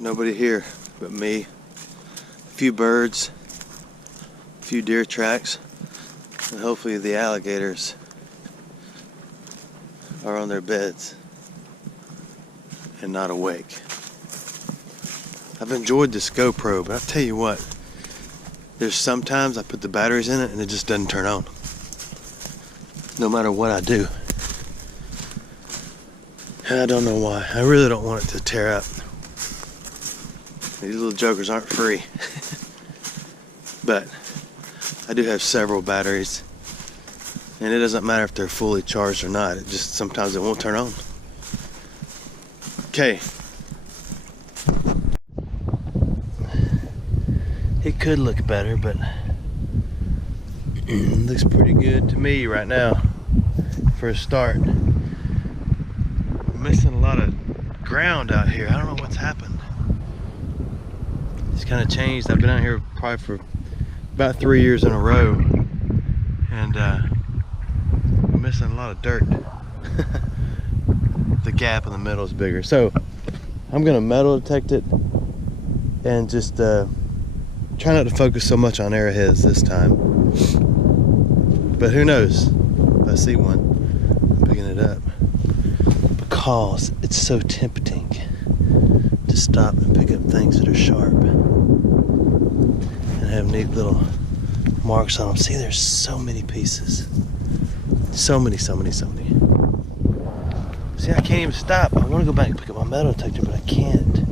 Nobody here but me, a few birds, a few deer tracks, and hopefully the alligators are on their beds and not awake. I've enjoyed this GoPro, but I'll tell you what, there's sometimes I put the batteries in it and it just doesn't turn on, no matter what I do. And I don't know why. I really don't want it to tear up. These little jokers aren't free. But I do have several batteries, and it doesn't matter if they're fully charged or not. It just sometimes it won't turn on. Okay. It could look better, but it looks pretty good to me right now for a start. I'm missing a lot of ground out here. I don't know what's happened. It's kind of changed. I've been out here probably for about 3 years in a row, and I'm missing a lot of dirt. The gap in the middle is bigger, so I'm gonna metal detect it and just try not to focus so much on arrowheads this time. But who knows, if I see one, I'm picking it up, because it's so tempting to stop and pick up things that are sharp and have neat little marks on them. See, there's so many pieces. So many. See, I can't even stop. I want to go back and pick up my metal detector, but I can't.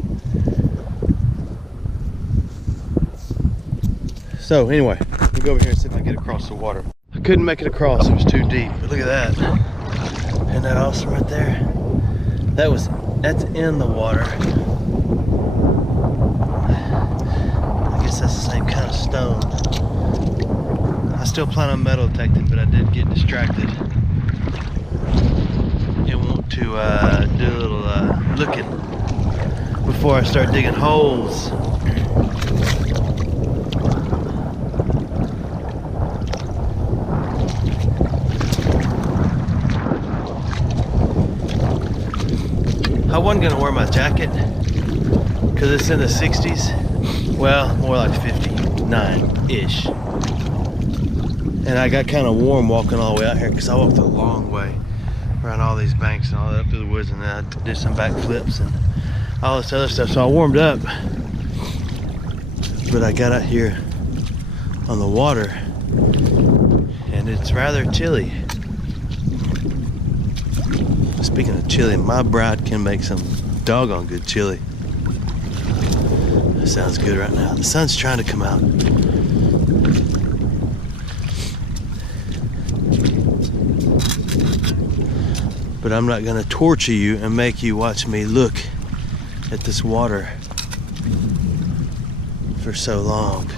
So anyway, let me go over here and see if I can get across the water. I couldn't make it across, it was too deep, but look at that. Isn't that awesome right there? That's in the water. I guess that's the same kind of stone. I still plan on metal detecting, but I did get distracted and want to do a little looking before I start digging holes. I wasn't gonna wear my jacket because it's in the 60s. Well, more like 59-ish. And I got kind of warm walking all the way out here because I walked a long way around all these banks and all that up through the woods, and then I did some backflips and all this other stuff. So I warmed up, but I got out here on the water and it's rather chilly. Speaking of chili, my bride can make some doggone good chili. That sounds good right now. The sun's trying to come out. But I'm not gonna torture you and make you watch me look at this water for so long.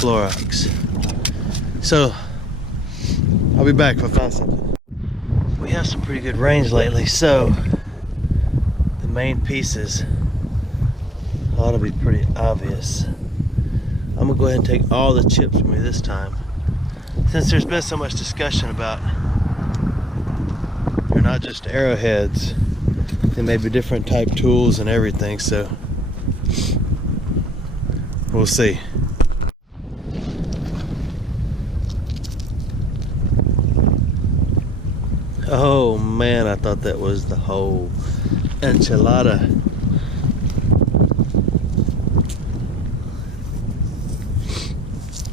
Clorox. So, I'll be back if I find something. We have some pretty good rains lately, so the main pieces ought to be pretty obvious. I'm gonna go ahead and take all the chips with me this time. Since there's been so much discussion about they're not just arrowheads, they may be different type tools and everything, so we'll see. Oh man, I thought that was the whole enchilada.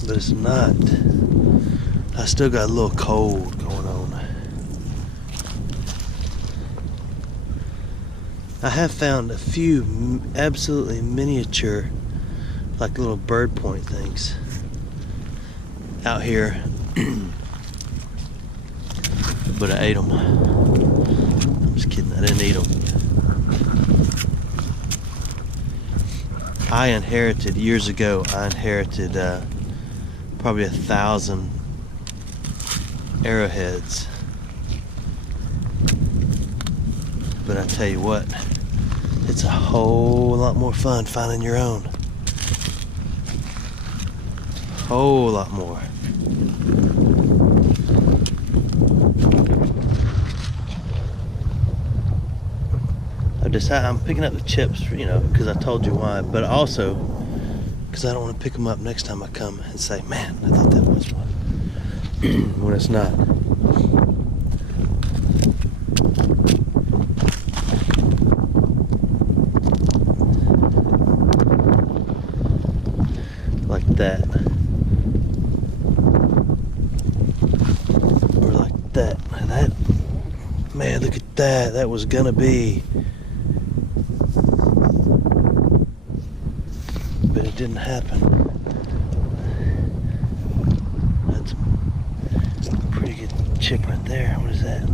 But it's not. I still got a little cold going on. I have found a few absolutely miniature, like little bird point things out here. But I ate them. I'm just kidding, I didn't eat them. I inherited, years ago, probably 1,000 arrowheads. But I tell you what, it's a whole lot more fun finding your own. Whole lot more. I'm picking up the chips, you know, because I told you why, but also because I don't want to pick them up next time I come and say, man, I thought that was one, when it's not. Like that. Or like that. That, man, look at that. That was gonna be. But it didn't happen. That's a pretty good chip right there. What is that?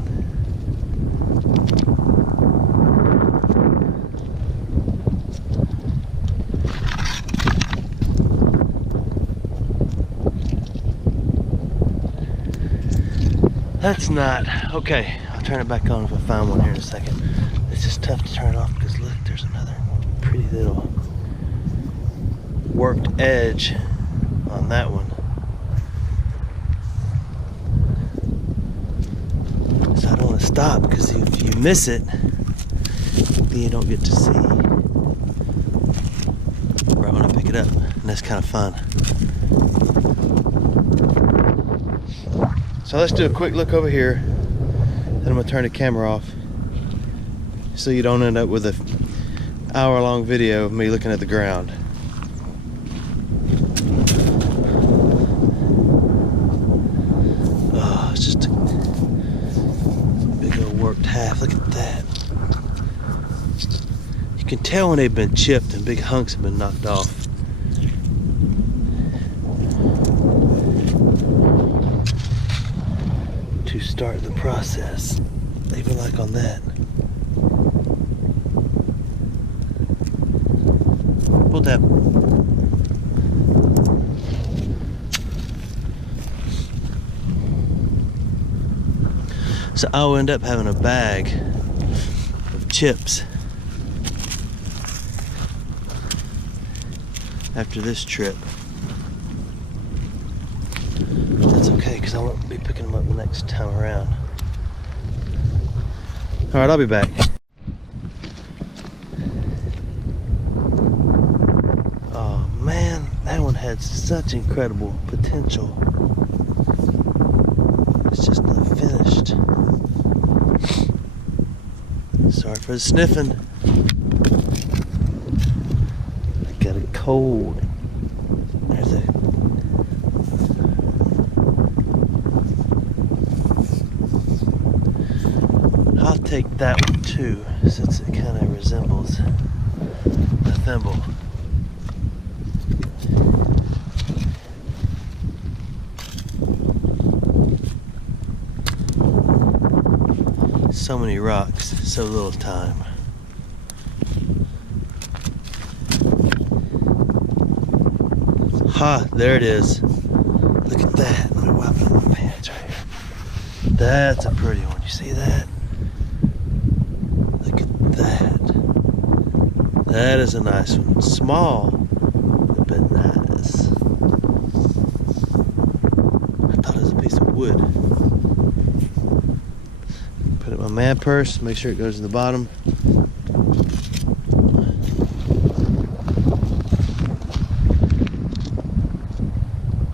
That's not. Okay, I'll turn it back on if I find one here in a second. It's just tough to turn it off because look, there's another pretty little worked edge on that one. So I don't want to stop because if you miss it, then you don't get to see right when I pick it up, and that's kind of fun. So let's do a quick look over here, then I'm gonna turn the camera off so you don't end up with an hour-long video of me looking at the ground. Oh, it's just a big old worked half. Look at that. You can tell when they've been chipped and big hunks have been knocked off. To start the process, even like on that. Pull that. So I'll end up having a bag of chips after this trip. That's okay, because I won't be picking them up the next time around. Alright, I'll be back. Oh man, that one had such incredible potential. It's just not finished. Sorry for the sniffing. I got a cold. There's a I'll take that one too, since it kind of resembles a thimble. So many rocks, so little time. Ha, there it is. Look at that. Let me wipe it on my pants right here. That's a pretty one. You see that? Look at that. That is a nice one. Small, but nice. I thought it was a piece of wood. Put it in my man purse, make sure it goes to the bottom.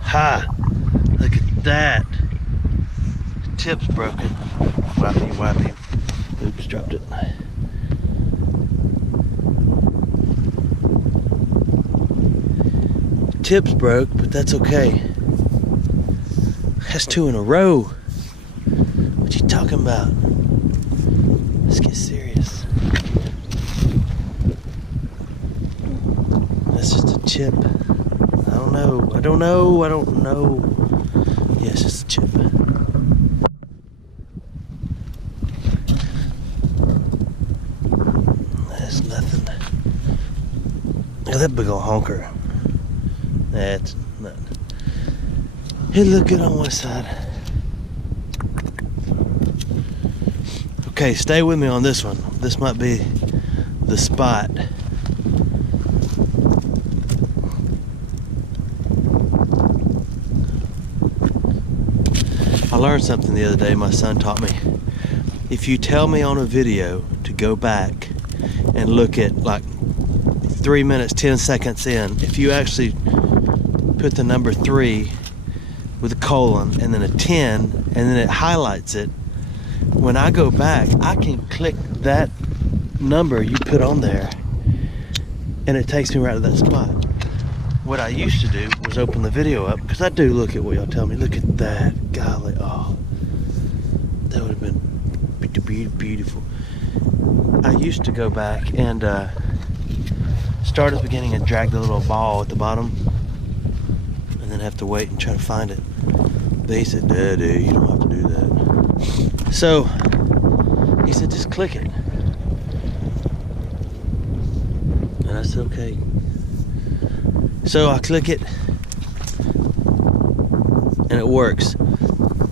Ha! Look at that. The tip's broken. Wipey, wipey. Oops, dropped it. The tip's broke, but that's okay. That's 2 in a row. What you talking about? Let's get serious. That's just a chip. I don't know. I don't know. I don't know. Yeah, it's just a chip. That's nothing. Look at that big old honker. That's nothing. It look good on one side. Okay, stay with me on this one. This might be the spot. I learned something the other day my son taught me. If you tell me on a video to go back and look at like 3 minutes 10 seconds in, if you actually put the number 3 with a colon and then a 10 and then it highlights it, when I go back I can click that number you put on there and it takes me right to that spot. What I used to do was open the video up, because I do look at what y'all tell me. Look at that, golly, oh, that would have been beautiful. I used to go back and start at the beginning and drag the little ball at the bottom and then have to wait and try to find it. But he said, Daddy, you don't have to do that. So he said, just click it. And I said, okay. So I click it and it works.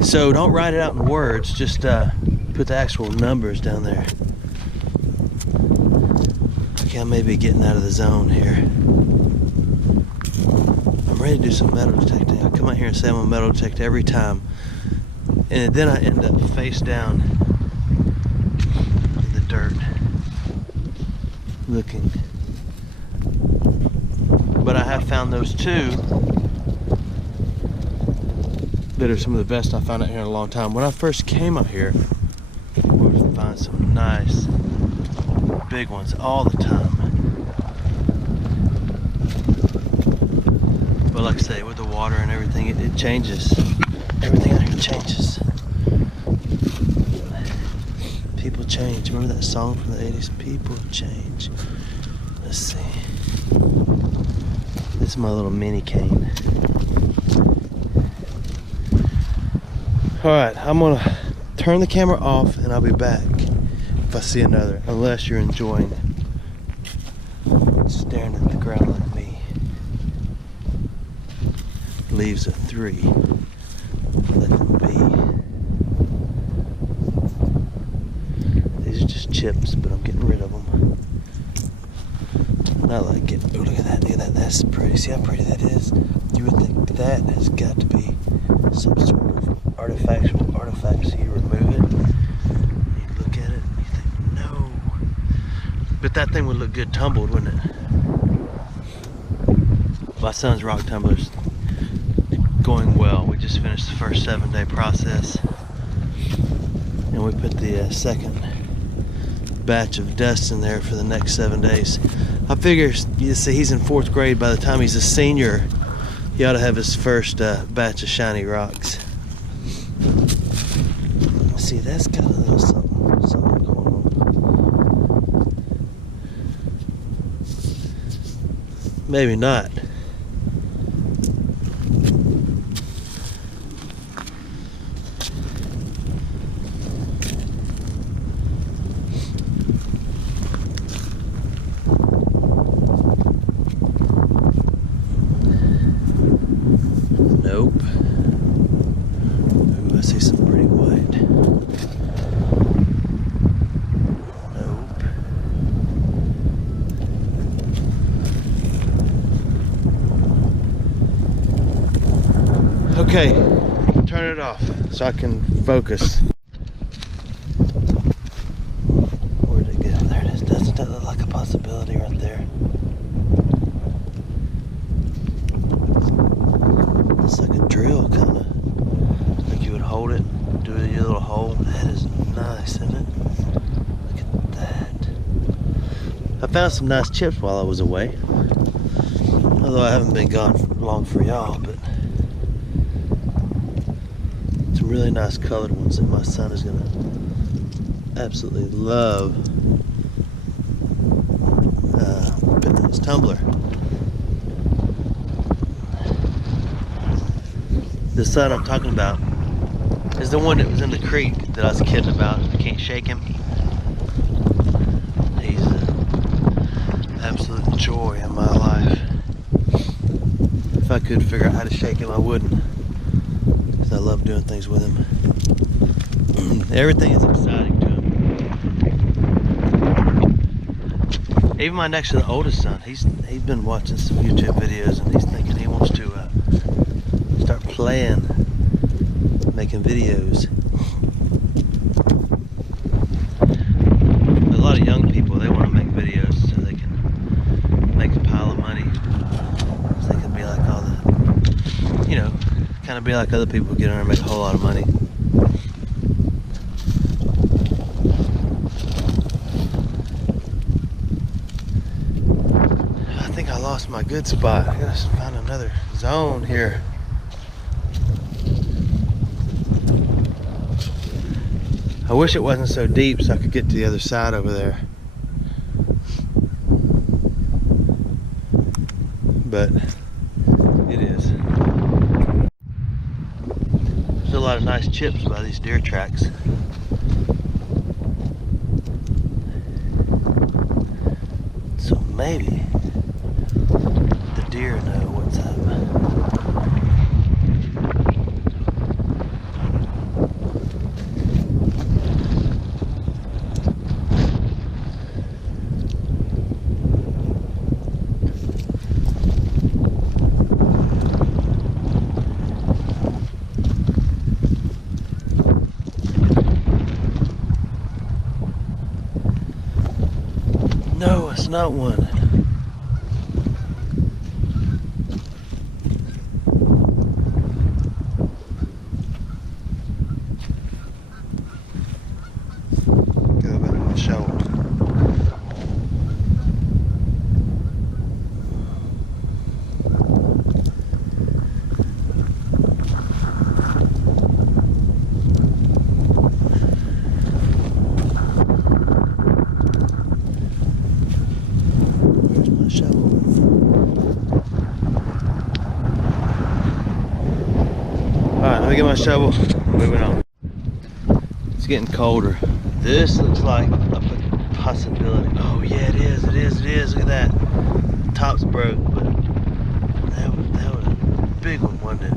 So don't write it out in words, just put the actual numbers down there. Okay, I may be getting out of the zone here. I'm ready to do some metal detecting. I come out here and say I'm gonna metal detect every time, and then I end up face down in the dirt looking. But I have found those two that are some of the best I found out here in a long time. When I first came up here, we would find some nice big ones all the time. But like I say, with the water and everything, it changes. Everything out here changes. People change. Remember that song from the 80s? People change. Let's see. This is my little mini cane. Alright, I'm gonna turn the camera off and I'll be back if I see another, unless you're enjoying staring at the ground like me. Leaves a 3. Let them be. These are just chips, but I'm getting rid of them. I like it. Oh, look at that. Look at that. That's pretty. See how pretty that is? You would think that has got to be some sort of artifact. So you remove it, you look at it, and you think, no. But that thing would look good tumbled, wouldn't it? My son's rock tumbler's going well. We just finished the first 7-day process, and we put the second batch of dust in there for the next 7 days. I figure, you see, he's in 4th grade. By the time he's a senior, he ought to have his first batch of shiny rocks. See, that's got a little something going on. Maybe not. Nope. Ooh, I see some pretty white. Nope. Okay, turn it off so I can focus. Where did it go? There it is. Doesn't that look like a possibility right there? It's like a drill, kind of. Like you would hold it, do it in your little hole. That is nice, isn't it? Look at that. I found some nice chips while I was away. Although I haven't been gone long for y'all, but some really nice colored ones that my son is gonna absolutely love putting in his tumbler. The son I'm talking about is the one that was in the creek that I was kidding about. I can't shake him. He's an absolute joy in my life. If I could figure out how to shake him, I wouldn't. Because I love doing things with him. Everything is exciting to him. Even my next to the oldest son, he's been watching some YouTube videos and he's thinking he wants to start playing, making videos. A lot of young people, they want to make videos. be like other people who get in there and make a whole lot of money. I think I lost my good spot. I gotta find another zone here. I wish it wasn't so deep so I could get to the other side over there. But it is. There's a lot of nice chips by these deer tracks. So maybe the deer know what's up. No, it's not one. Go back to my shovel. Alright, let me get my shovel. Moving on. It's getting colder. This looks like a possibility. Oh yeah, it is. Look at that. Top's broke, but that was a big one, wasn't it?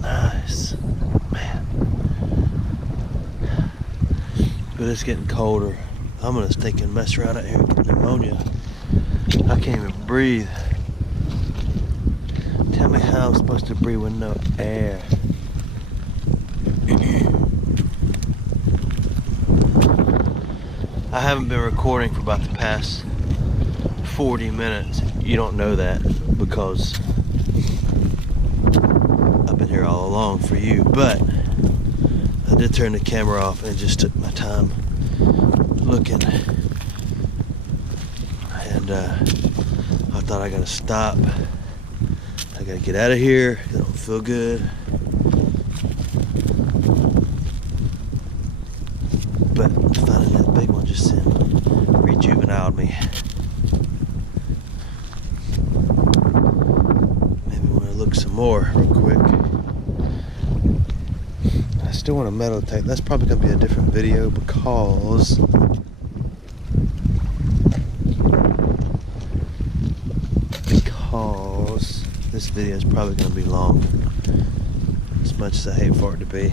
Nice. Man. But it's getting colder. I'm gonna stink and mess around out here with pneumonia. I can't even breathe. Tell me how I'm supposed to breathe with no air. I haven't been recording for about the past 40 minutes. You don't know that because I've been here all along for you, but I did turn the camera off and just took my time looking. And I thought I gotta stop. I gotta get out of here. I don't feel good. But finding that big one just rejuvenated me. Maybe we want to look some more real quick. I still want to metal detect. That's probably gonna be a different video because this video is probably going to be long, as much as I hate for it to be.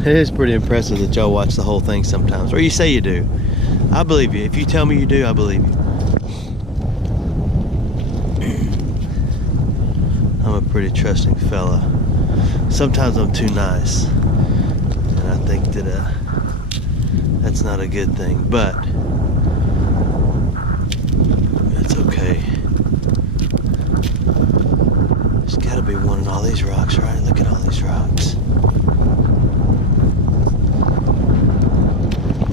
It is pretty impressive that y'all watch the whole thing sometimes, or you say you do. I believe you. If you tell me you do, I believe you. I'm a pretty trusting fella. Sometimes I'm too nice, and I think that that's not a good thing, but okay. There's gotta be one in all these rocks, right? Look at all these rocks.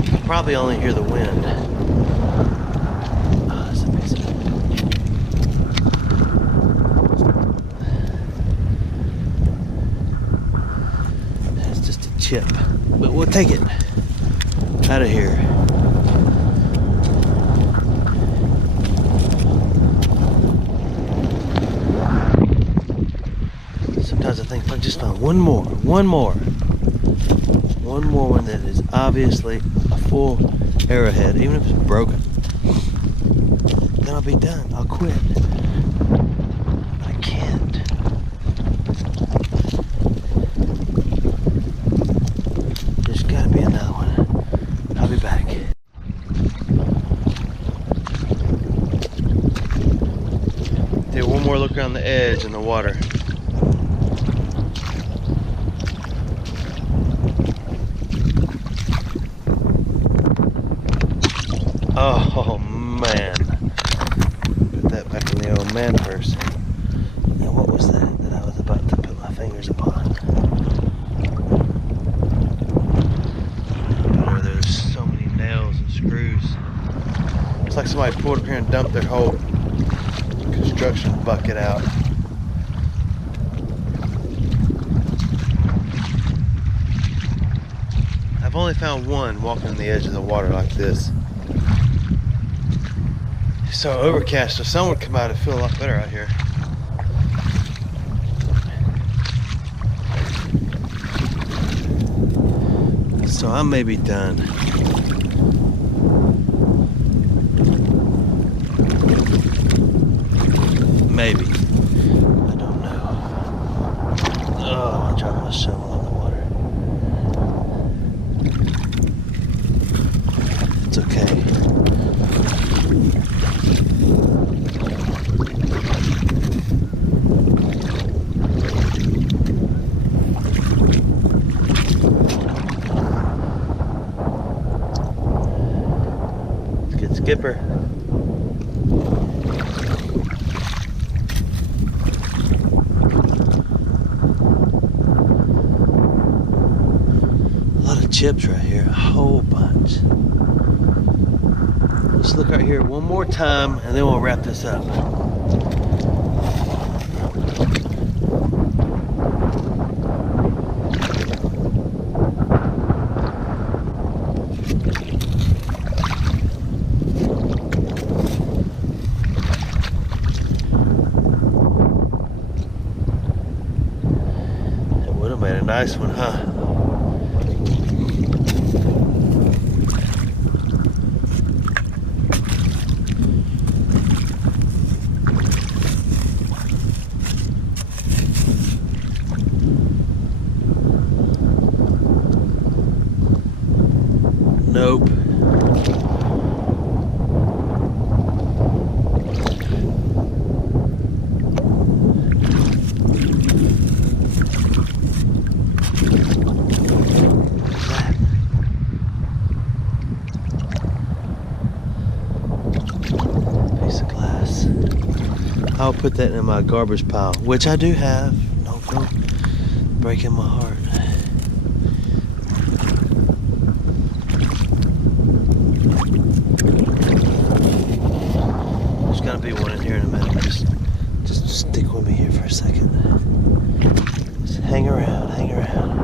You can probably only hear the wind. Oh, that's amazing. That's just a chip, but we'll take it out of here. Sometimes I think if I just found one more one that is obviously a full arrowhead, even if it's broken, then I'll be done. I'll quit. But I can't. There's gotta be another one. I'll be back. Take one more look around the edge in the water. Oh man, the old man purse. Now what was that I was about to put my fingers upon? But there's so many nails and screws. It's like somebody pulled up here and dumped their whole construction bucket out. I've only found one walking on the edge of the water like this. It's so overcast, if sun would come out, it'd feel a lot better out here. So I may be done. Maybe. I don't know. Oh, I dropped my shovel in the water. It's okay. Good skipper. A lot of chips right here, a whole bunch. Let's look right here one more time and then we'll wrap this up. Made a nice one, huh? Nope. I'll put that in my garbage pile, which I do have. No, don't breaking my heart. There's gotta be one in here in a minute. Just stick with me here for a second. Just hang around, hang around.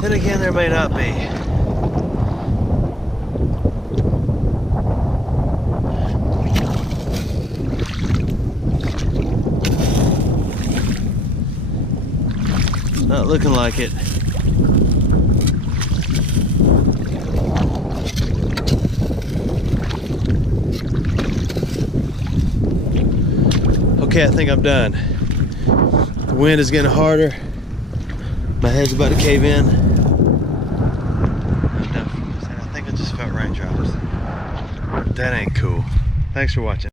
Then again, there may not be. Not looking like it. Okay, I think I'm done. The wind is getting harder. My head's about to cave in. I'm done. I think I just felt raindrops. That ain't cool. Thanks for watching.